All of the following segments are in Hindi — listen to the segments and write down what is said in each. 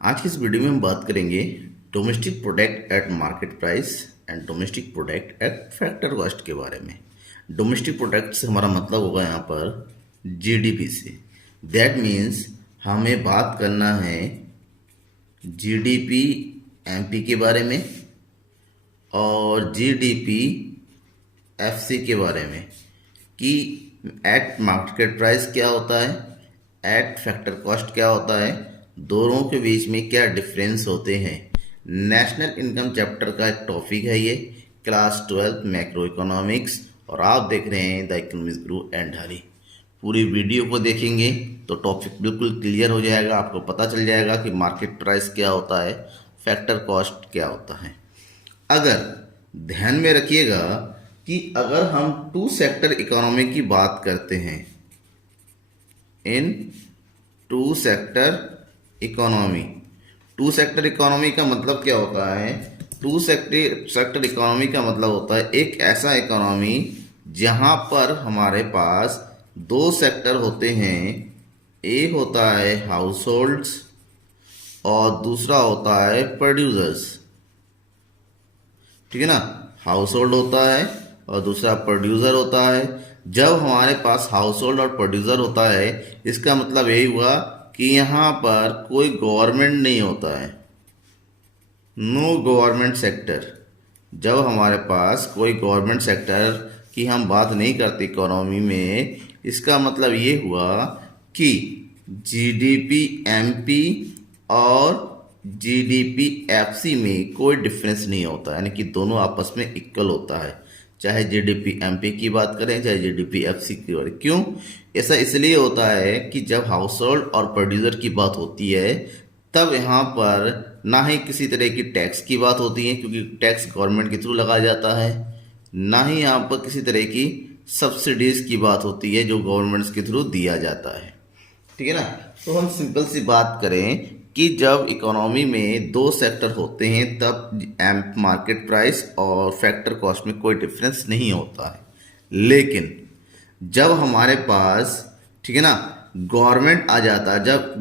आज की इस वीडियो में हम बात करेंगे domestic product at market price and domestic product at factor cost के बारे में। डोमेस्टिक प्रोडक्ट से हमारा मतलब होगा यहाँ पर जीडीपी से। दैट मीन्स हमें बात करना है जीडीपी एमपी के बारे में और जीडीपी एफसी के बारे में कि एट मार्केट प्राइस क्या होता है, एट फैक्टर कॉस्ट क्या होता है, दोनों के बीच में क्या डिफरेंस होते हैं। नेशनल इनकम चैप्टर का एक टॉपिक है ये, क्लास 12 मैक्रो इकोनॉमिक्स, और आप देख रहे हैं द इकोनॉमिक्स गुरु एंड हरी। पूरी वीडियो को देखेंगे तो टॉपिक बिल्कुल क्लियर हो जाएगा, आपको पता चल जाएगा कि मार्केट प्राइस क्या होता है, फैक्टर कॉस्ट क्या होता है। अगर ध्यान में रखिएगा कि अगर हम टू सेक्टर इकोनॉमी की बात करते हैं, in two sector economy, two sector economy का मतलब क्या होता है? टू सेक्टर इकोनॉमी का मतलब होता है एक ऐसा इकोनॉमी जहां पर हमारे पास दो सेक्टर होते हैं। एक होता है हाउस होल्ड्स और दूसरा होता है प्रोड्यूसर्स। ठीक है ना, हाउस होल्ड होता है और दूसरा प्रोड्यूसर होता है। जब हमारे पास हाउस होल्ड और प्रोड्यूसर होता है, इसका मतलब यही हुआ कि यहाँ पर कोई गवर्नमेंट नहीं होता है, नो गवर्नमेंट सेक्टर। जब हमारे पास कोई गवर्नमेंट सेक्टर की हम बात नहीं करते इकोनॉमी में, इसका मतलब ये हुआ कि जीडीपी एमपी और जीडीपी एफसी में कोई डिफरेंस नहीं होता, यानी कि दोनों आपस में इक्वल होता है, चाहे जीडीपी एमपी की बात करें चाहे जीडीपी एफसी की बात। क्यों ऐसा? इसलिए होता है कि जब हाउस होल्ड और प्रोड्यूसर की बात होती है तब यहाँ पर ना ही किसी तरह की टैक्स की बात होती है, क्योंकि टैक्स गवर्नमेंट के थ्रू लगाया जाता है, ना ही यहाँ पर किसी तरह की सब्सिडीज की बात होती है जो गवर्नमेंट्स के थ्रू दिया जाता है। ठीक है ना, तो हम सिंपल सी बात करें कि जब इकोनॉमी में दो सेक्टर होते हैं तब मार्केट प्राइस और फैक्टर कॉस्ट में कोई डिफरेंस नहीं होता है। लेकिन जब हमारे पास, ठीक है ना, गवर्नमेंट आ जाता है, जब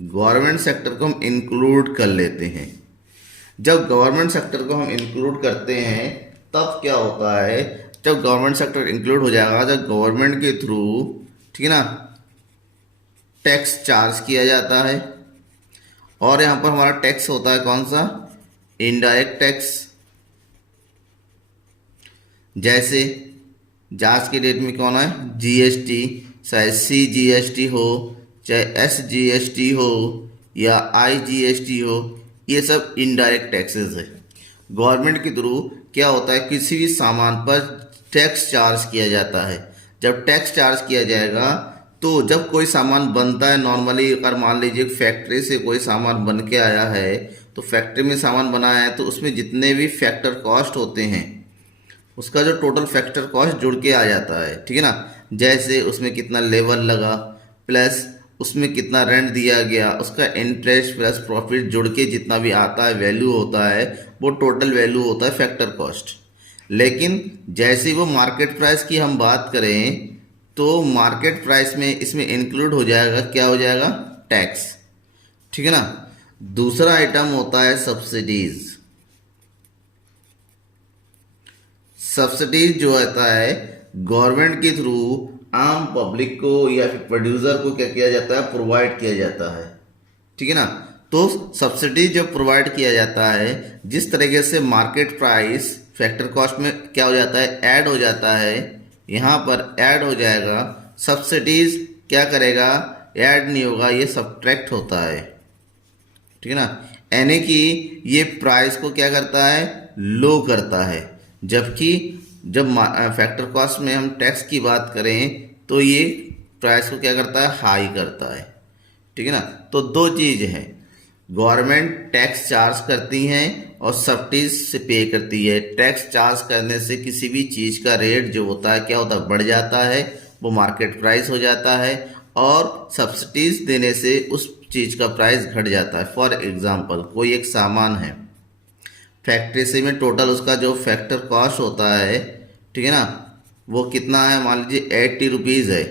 गवर्नमेंट सेक्टर को हम इंक्लूड कर लेते हैं, जब गवर्नमेंट सेक्टर को हम इंक्लूड करते हैं तब क्या होता है? जब गवर्नमेंट सेक्टर इंक्लूड हो जाएगा, जब गवर्नमेंट के थ्रू, ठीक है ना, टैक्स चार्ज किया जाता है, और यहां पर हमारा टैक्स होता है कौन सा? Indirect tax. जैसे जांच के डेट में कौन है? जीएसटी, चाहे सीजीएसटी हो, चाहे एसजीएसटी हो या आईजीएसटी हो, ये सब इनडायरेक्ट टैक्सेस है। गवर्नमेंट के थ्रू क्या होता है? किसी भी सामान पर टैक्स चार्ज किया जाता है। जब टैक्स चार्ज किया जाएगा तो जब कोई सामान बनता है, नॉर्मली अगर मान लीजिए फैक्ट्री से कोई सामान बन के आया है, तो फैक्ट्री में सामान बनाया है तो उसमें जितने भी फैक्टर कॉस्ट होते हैं उसका जो टोटल फैक्टर कॉस्ट जुड़ के आ जाता है। ठीक है ना, जैसे उसमें कितना लेबर लगा, प्लस उसमें कितना रेंट दिया गया, उसका इंटरेस्ट प्लस प्रॉफिट जुड़ के जितना भी आता है वैल्यू होता है, वो टोटल वैल्यू होता है फैक्टर कॉस्ट। लेकिन जैसे वो मार्केट प्राइस की हम बात करें तो मार्केट प्राइस में इसमें इंक्लूड हो जाएगा, क्या हो जाएगा? टैक्स। ठीक है ना। दूसरा आइटम होता है सब्सिडीज। सब्सिडीज जो होता है गवर्नमेंट के थ्रू आम पब्लिक को या फिर प्रोड्यूसर को क्या किया जाता है? प्रोवाइड किया जाता है। ठीक है ना, तो सब्सिडी जब प्रोवाइड किया जाता है, जिस तरीके से मार्केट प्राइस फैक्टर कॉस्ट में क्या हो जाता है? ऐड हो जाता है, यहाँ पर ऐड हो जाएगा। सब्सिडीज क्या करेगा? ऐड नहीं होगा, ये सब्ट्रैक्ट होता है। ठीक है ना, यानी कि ये प्राइस को क्या करता है? लो करता है। जबकि जब फैक्टर कॉस्ट में हम टैक्स की बात करें तो ये प्राइस को क्या करता है? हाई करता है। ठीक है ना, तो दो चीज है, गवर्नमेंट टैक्स चार्ज करती हैं और सब्सिडीज से पे करती है। टैक्स चार्ज करने से किसी भी चीज का रेट जो होता है क्या होता है? बढ़ जाता है, वो मार्केट प्राइस हो जाता है, और सब्सिडीज देने से उस चीज का प्राइस घट जाता है। फॉर एग्जाम्पल, कोई एक सामान है फैक्ट्री से में, टोटल उसका जो फैक्टर कॉस्ट होता है, ठीक है ना, वो कितना है? मान लीजिए 80 रुपीज़ है,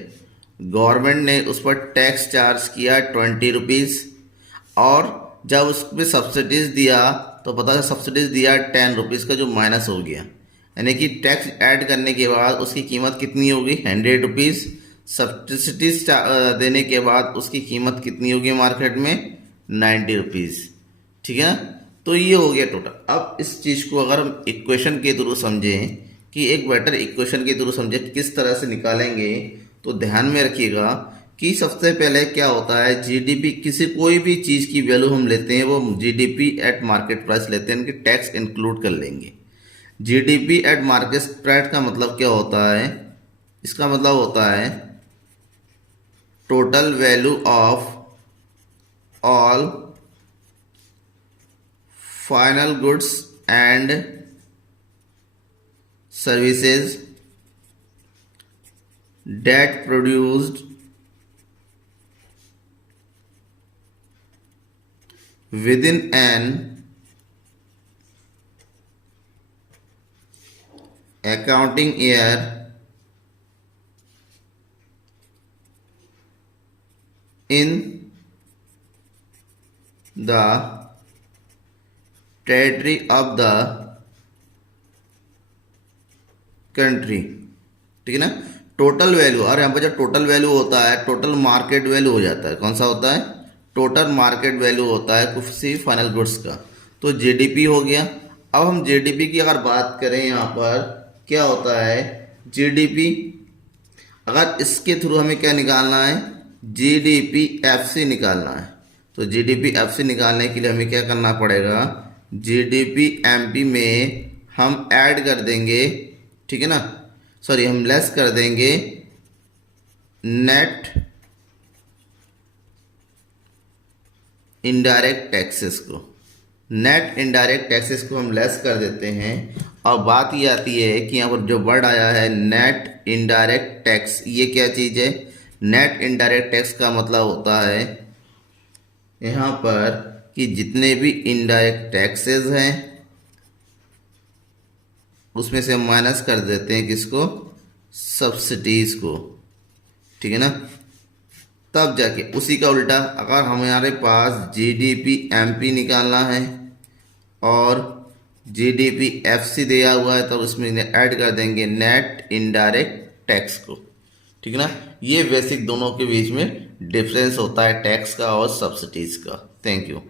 गवर्नमेंट ने उस पर टैक्स चार्ज किया 20 रुपीज़, और जब उस पर सब्सिडीज दिया तो पता है सब्सिडीज दिया 10 रुपीज़ का, जो माइनस हो गया, यानी कि टैक्स ऐड करने के बाद उसकी कीमत कितनी होगी 100 रुपीज़। सब्सिडीज देने के बाद उसकी कीमत कितनी होगी मार्केट में 90 रुपीज़। ठीक है ना, तो ये हो गया टोटल। अब इस चीज़ को अगर हम इक्वेशन के थ्रू समझें, कि एक बेटर इक्वेशन के थ्रू समझें कि किस तरह से निकालेंगे, तो ध्यान में रखिएगा कि सबसे पहले क्या होता है, जीडीपी, किसी कोई भी चीज़ की वैल्यू हम लेते हैं वो जीडीपी एट मार्केट प्राइस लेते हैं, उनकी टैक्स इंक्लूड कर लेंगे। जीडीपी एट मार्केट प्राइस का मतलब क्या होता है, इसका मतलब होता है total value of all final goods and services that produced within an accounting year in the territory of the country। ठीक है ना, टोटल वैल्यू, और यहाँ पर जब टोटल वैल्यू होता है टोटल मार्केट वैल्यू हो जाता है। कौन सा होता है, टोटल मार्केट वैल्यू होता है किसी फाइनल गुड्स का, तो जीडीपी हो गया। अब हम जीडीपी की अगर बात करें, यहाँ पर क्या होता है जीडीपी, अगर इसके थ्रू हमें क्या निकालना है, जीडीपी एफसी निकालना है, तो जीडीपी एफसी निकालने के लिए हमें क्या करना पड़ेगा, जीडीपी एमपी में हम ऐड कर देंगे, ठीक है ना, सॉरी हम लेस कर देंगे नेट इनडायरेक्ट टैक्सेस को। नेट इनडायरेक्ट टैक्सेस को हम लेस कर देते हैं। और बात ये आती है कि यहाँ पर जो वर्ड आया है नेट इनडायरेक्ट टैक्स, ये क्या चीज़ है, नेट इनडायरेक्ट टैक्स का मतलब होता है यहाँ पर कि जितने भी इनडायरेक्ट टैक्सेस हैं उसमें से हम माइनस कर देते हैं किसको, सब्सिडीज को। ठीक है ना, तब जाके उसी का उल्टा, अगर हमारे पास जीडीपी एमपी निकालना है और जीडीपी एफसी दिया हुआ है, तो उसमें ऐड कर देंगे नेट इनडायरेक्ट टैक्स को। ठीक है ना, ये बेसिक दोनों के बीच में डिफरेंस होता है टैक्स का और सब्सिडीज का। Thank you.